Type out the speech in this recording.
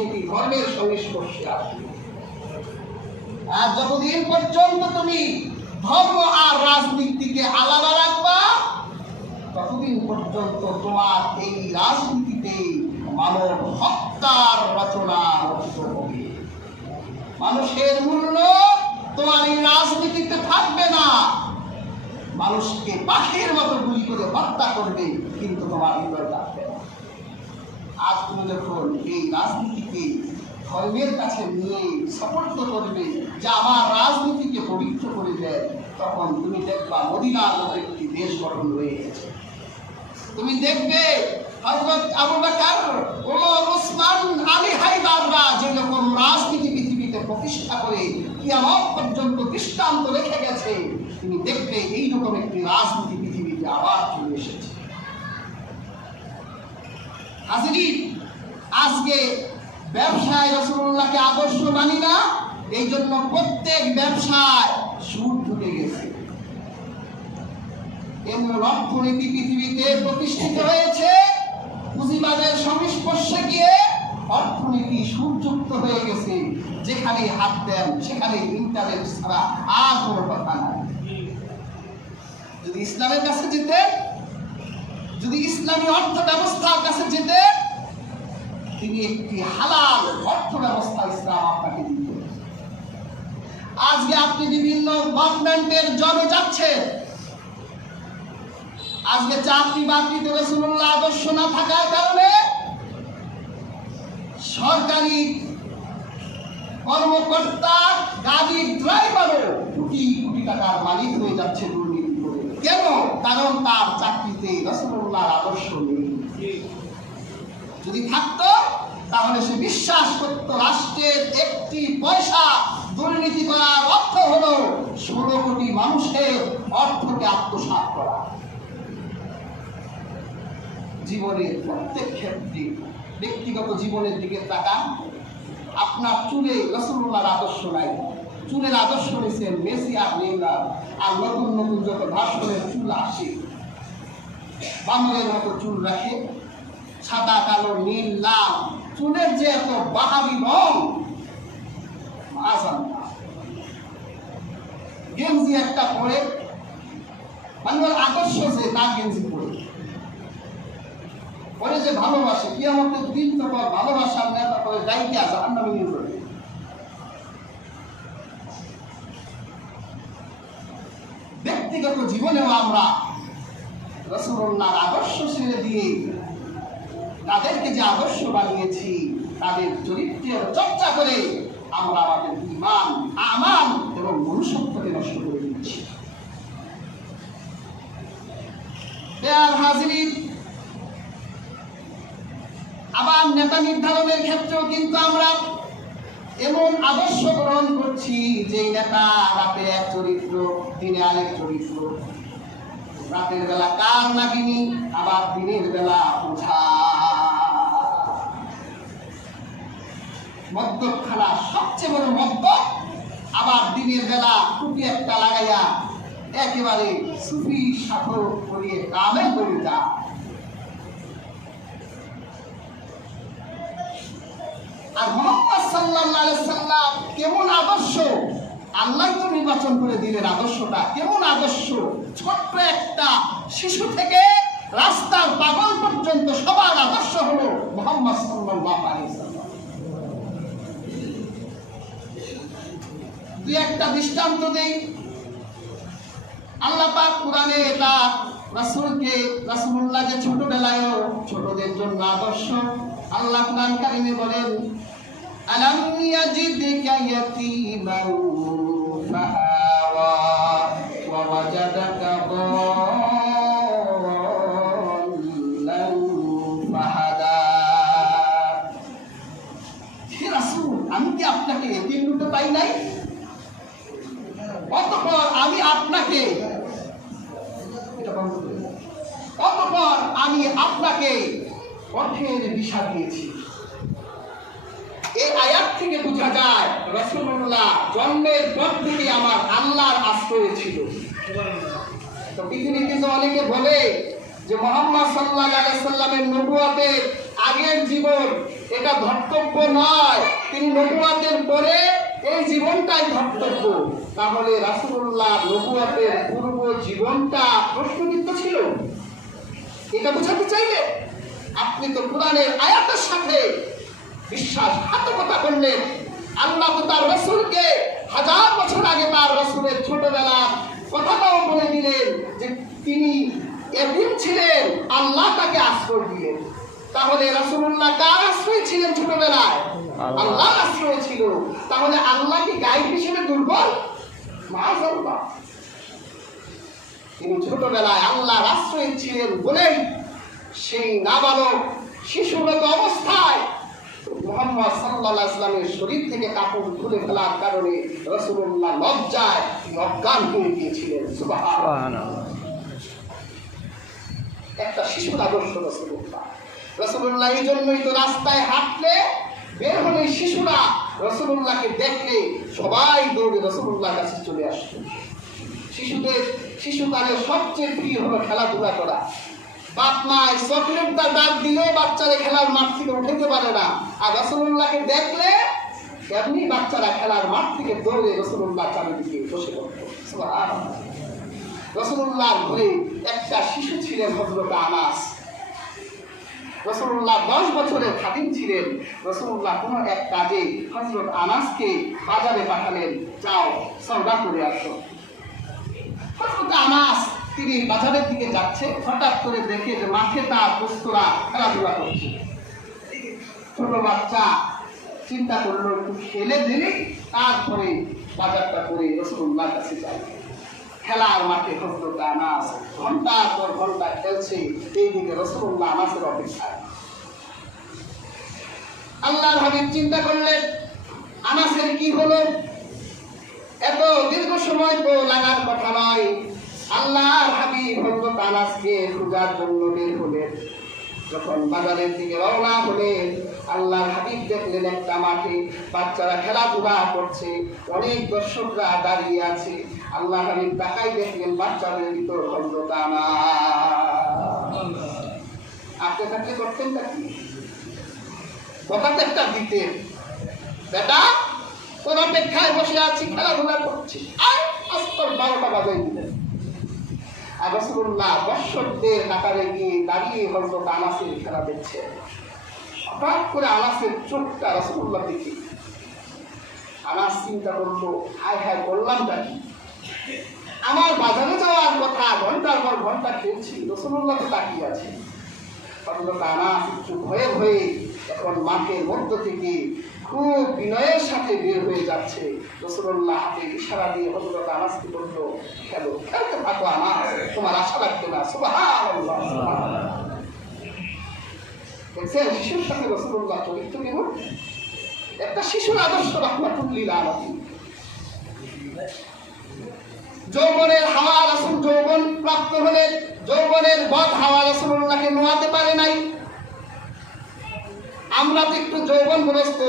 রাজনীতি ধর্মের সংস্পর্শে আসবে। আর যতদিন পর্যন্ত তুমি ধর্ম আর রাজনীতিকে আলাদা রাখবা, ততদিন পর্যন্ত তোমার এই রাজনীতিতে মানব হত্যার রচনা রচিত হবে। মানুষের মূল্য তোমার এই রাজনীতিতে থাকবে না। মানুষকে পাখির মতো গুলি করে হত্যা করবে, কিন্তু তোমার হৃদয় থাকবে না। আজ তুমি যখন এই রাজনীতিকে ধর্মের কাছে নিয়ে সফর্দ করবে যে আমার রাজনীতিকে পবিত্র করে দেয়, তখন তুমি দেখবা মদিনার মতো একটি দেশ গঠন হয়ে গেছে। তুমি দেখবে হযরত আবু বকর, ওমর, ওসমান, আলী, হায়দাররা যেরকম রাজনীতি পৃথিবীতে প্রতিষ্ঠা করে কিয়ামত পর্যন্ত দৃষ্টান্ত রেখে গেছে, তুমি দেখবে এইরকম একটি রাজনীতি পৃথিবীতে আবার চলে এসেছে। হাজিরিন, আজকে ব্যবসায় রাসূলুল্লাহকে আদর্শ মানি না, এই জন্য প্রত্যেক ব্যবসায় সুদ ঢুকে গেছে। এমন অর্থনীতি পৃথিবীতে প্রতিষ্ঠিত হয়েছে, পুঁজিবাদের সংস্পর্শে গিয়ে অর্থনীতি সুযুক্ত হয়ে গেছে। যেখানে হাত দেন সেখানে ইন্টারনেট ছাড়া আর কোনো কথা নাই। যদি ইসলামের কাছে যেতেন, যদি ইসলামী অর্থ ব্যবস্থার কাছে যেতেন, তিনি একটি হালাল অর্থ ব্যবস্থা ইসলাম আপনাকে দিত। আজকে আপনি বিভিন্ন গভর্নমেন্টের জবে যাচ্ছেন, আজকে চাকরি বাকরিতে রাসূলুল্লাহ আদর্শ না থাকার কারণে সরকারি কর্মকর্তা, গাড়ির ড্রাইভারও কোটি কোটি টাকার মালিক হয়ে যাচ্ছে দুর্নীতি করে। কেন? কারণ তার চাকরিতে রাসূলুল্লাহর আদর্শ নেই। যদি থাকতো তাহলে সে বিশ্বাস করত রাষ্ট্রের একটি পয়সা দুর্নীতি করার অর্থ হলো 16 কোটি মানুষের অর্থকে আত্মসাৎ করা। জীবনের প্রত্যেক ক্ষেত্রে, ব্যক্তিগত জীবনের দিকে তাকান, আপনার চুলে রাসূলুল্লাহর আদর্শ নাই। চুলের আদর্শ নিয়েছেন মেসি আর নেইমার, আর নতুন নতুন যত ভাষণের চুল আসে, বানরের মতো চুল রাখে, সাদা, কালো, নীল, লাল, চুলের যে এত বাহারি রং, গেঞ্জি একটা পরে, মানুষের আদর্শ যে না গেঞ্জি পরে পরে যে ভালোবাসে, কিয়ামতের দিন তো ভালোবাসার নেতা করে যাইয়া জাহান্নামে নিয়ে যাবে। ব্যক্তিগত জীবনেও আমরা রাসূলুল্লাহর আদর্শ ছেড়ে দিয়ে তাদেরকে যে আদর্শ বানিয়েছি, তাদের চরিত্রের চর্চা করে আমরা আমাদের ঈমান, আমাল এবং মনুষ্যত্বকে নষ্ট করে দিচ্ছি। প্রিয় হাজিরিন, আবার নেতা নির্ধারণের ক্ষেত্রেও কিন্তু আমরা এমন আদর্শ গ্রহণ করছি যে নেতা রাতে এক চরিত্র, দিনে আরেক চরিত্র। রাতের বেলা কার নাগিনী, আবার দিনের বেলা ওঝা। মদ্যখানা সবচেয়ে বড় মদ্য, আবার দিনের বেলা টুপি একটা লাগাইয়া একেবারে সুফি সাধক করিয়ে কামে করে যা। আর মুহাম্মদ সাল্লাল্লাহু আলাইহি সাল্লাম কেমন আদর্শ, আল্লাহ তো নির্বাচন করে দিলেন আদর্শটা। কেমন আদর্শ, ছোট্ট একটা শিশু থেকে রাস্তার পাগল পর্যন্ত সবার আদর্শ হলো মুহাম্মদ সাল্লাল্লাহু আলাইহি সাল্লাম। দুই একটা দৃষ্টান্ত দেই। আল্লাহ পাক কোরআনে এটা রাসূলকে, রাসূলুল্লাহ যে ছোটবেলায় ছোটদের জন্য আদর্শ, আল্লাহ কোরআন কারিমে বলেন, আলাম ইয়াজিদকা ইয়াতীমান ফাআওয়া ওয়া ওয়াজাদাকা দাল্লান ফাহাদা। হে রাসূল, আমি কি আপনাকে এতিম রূপে পাই নাই? অতঃপর আমি আপনাকে পথের দিশা দিয়েছি। এই আয়াত থেকে বোঝা যায় রাসূলুল্লাহ জন্মের পর থেকে আমার আল্লাহর আশ্রয় ছিল। তো পৃথিবীতে অনেকে বলে যে মুহাম্মদ সাল্লাল্লাহু আলাইহি সাল্লামের নবুয়তের আগের জীবন এটা ধর্তব্য নয়, তিনি নবুয়তের পরে এই জীবনটাই ধর্তব্য। তাহলে রাসূলুল্লাহ নবুয়তের পূর্ব জীবনটা প্রশ্নবিদ্ধ ছিল, এটা বোঝাতে চাইলে আপনি তো কোরআনের আয়াতের সাথে বিশ্বাসঘাতকতা করলেন। আল্লাহ তো তার রাসূলকে 1000 বছর আগে তার রাসূলের ছোটবেলার কথাটাও বলে দিলেন যে তিনি এতিম ছিলেন, আল্লাহ তাকে আশ্রয় দিলেন। তাহলে রাসূলুল্লাহ কার আশ্রয় ছিলেন ছোটবেলায়? আল্লাহর আশ্রয় ছিল। তাহলে আল্লাহ কি গায়েব হিসেবে দুর্বল? মাআযাল্লাহ। তিনি ছোটবেলায় আল্লাহর আশ্রয় ছিলেন বলেই সেই নাবালক শিশুরত অবস্থায় মুহাম্মদ সাল্লাল্লাহু আলাইহি ওয়াসাল্লামের শরীর থেকে কাপড় খুলে ফেলার কারণে রাসূলুল্লাহ লজ্জায় অজ্ঞান হয়ে গিয়েছিলেন। সুবহানাল্লাহ। একটা শিশুর আদর্শ রাসূলুল্লাহ। এই জন্যই তো রাস্তায় হাঁটলে বের হলে শিশুরা রাসূলুল্লাহকে দেখলে সবাই দৌড়ে রাসূলুল্লাহর কাছে চলে আসতো। শিশুকালের সবচেয়ে প্রিয় হলো খেলাধুলা করা। বাপ মায় চকলেটটা ডাক দিলেও বাচ্চারা খেলার মাঠ থেকে উঠাইতে পারে না, আর রাসূলুল্লাহকে দেখলে এমনি বাচ্চারা খেলার মাঠ থেকে দৌড়ে রাসূলুল্লাহ চারিদিকে বসে পড়তো। সুবহানাল্লাহ। রাসূলুল্লাহর ঘরে একটা শিশু ছিলেন হযরত আনাস। রাসূলুল্লাহ 10 বছরের খাদিম ছিলেন। রাসূলুল্লাহ কোনো এক কাজে হযরত আনাসকে বাজারে পাঠালেন, যাও সওদা করে আসো। হযরত আনাস তিনি বাজারের দিকে যাচ্ছে, হঠাৎ করে দেখে যে মাঠে তার পুত্ররা খেলাধুলা করছে। ছোট বাচ্চা চিন্তা করলো একটু খেলে দিলে তারপরে বাজারটা করে রাসূলুল্লাহর কাছে যায়। খেলার মাঠে হযরত আনাস ঘন্টার পর ঘন্টা খেলছে, এইদিকে রাসূলুল্লাহ আনাসের অপেক্ষায়। আল্লাহর হাবিব চিন্তা করলেন আনাসের কি হলো, এত দীর্ঘ সময় তো লাগার কথা নয়। আল্লাহর হাবিব হযরত আনাসকে খোঁজার জন্য বের হলেন। যখন বাজারের দিকে রওনা হলেন, আল্লাহর হাবিব দেখলেন একটা মাঠে বাচ্চারা খেলাধুলা করছে, অনেক দর্শকরা দাঁড়িয়ে আছে। আল্লাহর হাবিব তাকাই দেখলেন বাচ্চাদের ভিতর হযরত আনাস। আপনি থাকলে করতেনটা কি? কথাতে একটা দিতেন, বেটা তোর অপেক্ষায় বসে আছি, খেলাধুলা করছি, আর আস্তর 12টা বাজাই দিলেন। আর রাসূলুল্লাহ দর্শকদের কাতারে গিয়ে দাঁড়িয়ে হযরত আনাসের খেলা দেখছে। হঠাৎ করে আনাসের চোখটা রাসূলুল্লাহ দেখে আনাস চিন্তা করলো, হায় হায় করলামটা কি? আমার বাজারে যাওয়ার কথা, ঘন্টার পর ঘন্টা খেলছি, রাসূলুল্লাহ তো তাকিয়ে আছে। হযরত আনাস একটু ভয়ে ভয়ে এখন মাঠের মধ্য থেকে খুব বিনয়ের সাথে বের হয়ে যাচ্ছে। রাসূলুল্লাহ হাতে ইশারা দিয়ে হযরত আনাসকে বলল, খেলো, খেলতে থাকো আনাস, তোমার আশা রাখবে না। সুবহানাল্লাহ। দেখছেন শিশুর সাথে রাসূলুল্লাহ চরিত্র কেমন? একটা শিশুর আদর্শ রাহমাতুল লিল আলামিন। যৌবনের হাওয়া রাসূল যৌবন প্রাপ্ত হলে যৌবনের বদ হাওয়া রাসূলুল্লাহকে নোয়াতে পারে নাই। আমরা তো একটু যৌবনগ্রস্ত